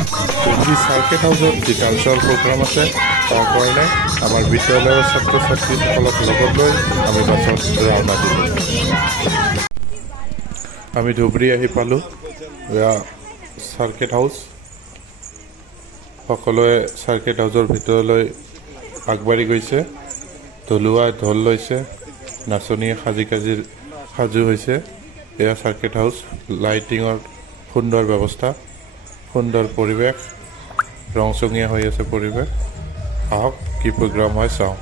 এই সার্কিট হাউসত যি cultural programme আছে তাৰ কাৰণে আমাৰ বিদ্যালয়ৰ ছাত্ৰ ছাত্ৰীসকলক লগত লৈ আমি বাছত ৰাওনা দিলোঁ। আমি ধুবুৰী আহি পালোঁ। এয়া সার্কিট হাউস। সকলোৱে সার্কিট হাউসৰ ভিতৰলৈ আগবাঢ়ি গৈছে। ঢোলুৱাই ঢোল লৈছে, নাচনীয়ে সাজু হৈছে। এয়া সার্কিট হাউস। লাইটিঙৰ সুন্দৰ ব্যৱস্থা, সুন্দৰ পৰিৱেশ, ৰংচঙীয়া হৈ আছে পৰিৱেশ। আহক কি প্ৰগ্ৰাম হয় চাওঁ।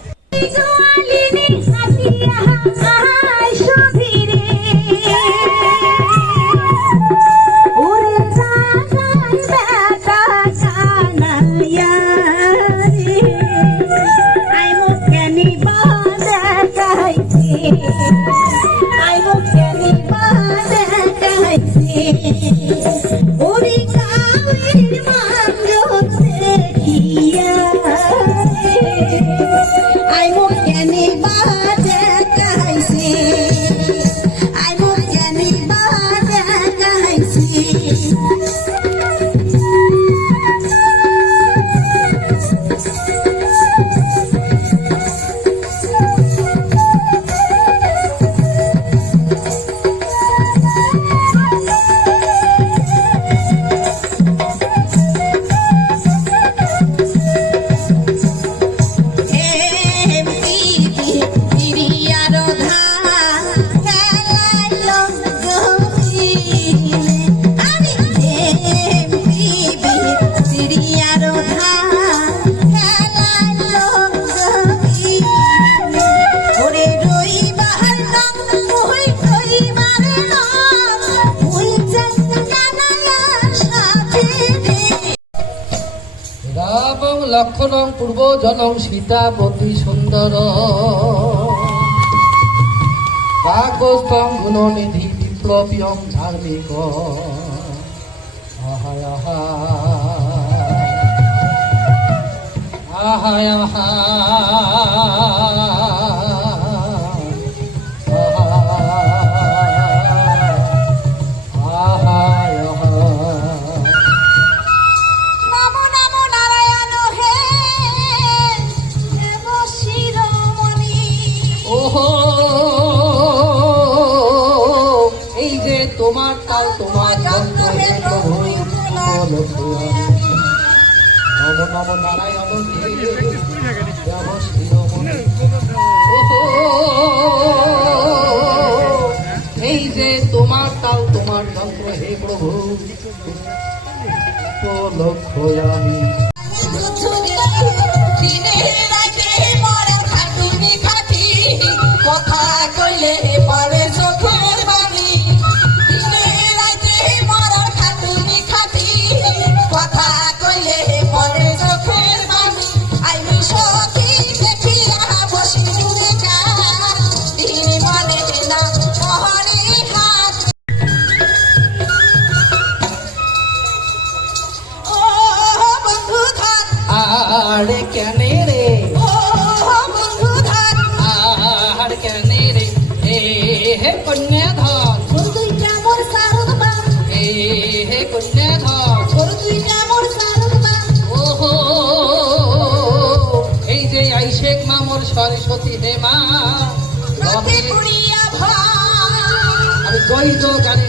লক্ষণং পূর্বজনং সীতাপতি সুন্দর কাকস্তং গুণনিধি বিপ্লবীয়ং ধার্মিক আহায় আহায় তোমার কাল তোমার নম নম নারায়ণ এই যে তোমার কাল তোমার যন্ত্র হে প্রভু লক্ষ্য আমি কথা কইলে পারে চোখের বাণী কথা কইলে পরে চোখের বাণী আইনি সখী দেখিয়া বসি দূরে তিনি মানে না মহরি হাত ও বন্ধু ধন আরে কেনে রে ও বন্ধু ধন আর কেনে রে হে কন্যা ধন তুই কেমন সারদ বা হে কন্যা ধন এই যে আইশেক মামর সরস্বতী হে মা আমি জৈব গানে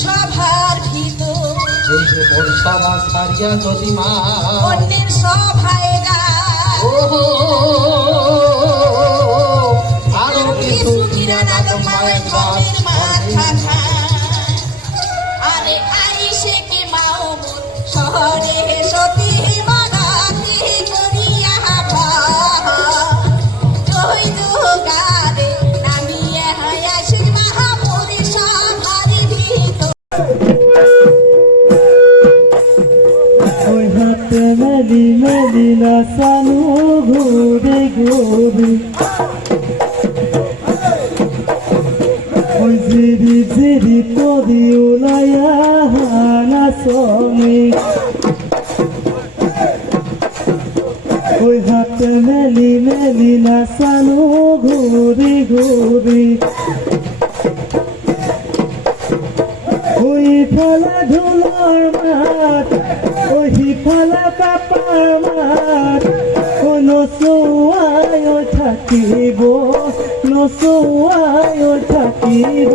সভার ভিতর এই যে মোর সভা সারিয়া যদি মা অন্যের সভায় গা আরো কিছু কিরানা তোমায় মাথা আরে আইসে কি মাও মন শহরে সতী মাগাতি করিয়া জয় দুগারে নামিয়ে হায়াস মহাপুরি সভারি ভিতর ওই হাতে মেলি মেলি নাচানো ঘুরে ঘুরে জিরি জিরি তদি ওলাইয়া নাচনি ওই হাতে মেলি মেলি নাচানো ঘুরি ঘুরি ওই ইফালে ঢোলৰ মাত সিফালে পেপাৰ মাত নচুৱাই থাকিব নচুৱাই থাকিব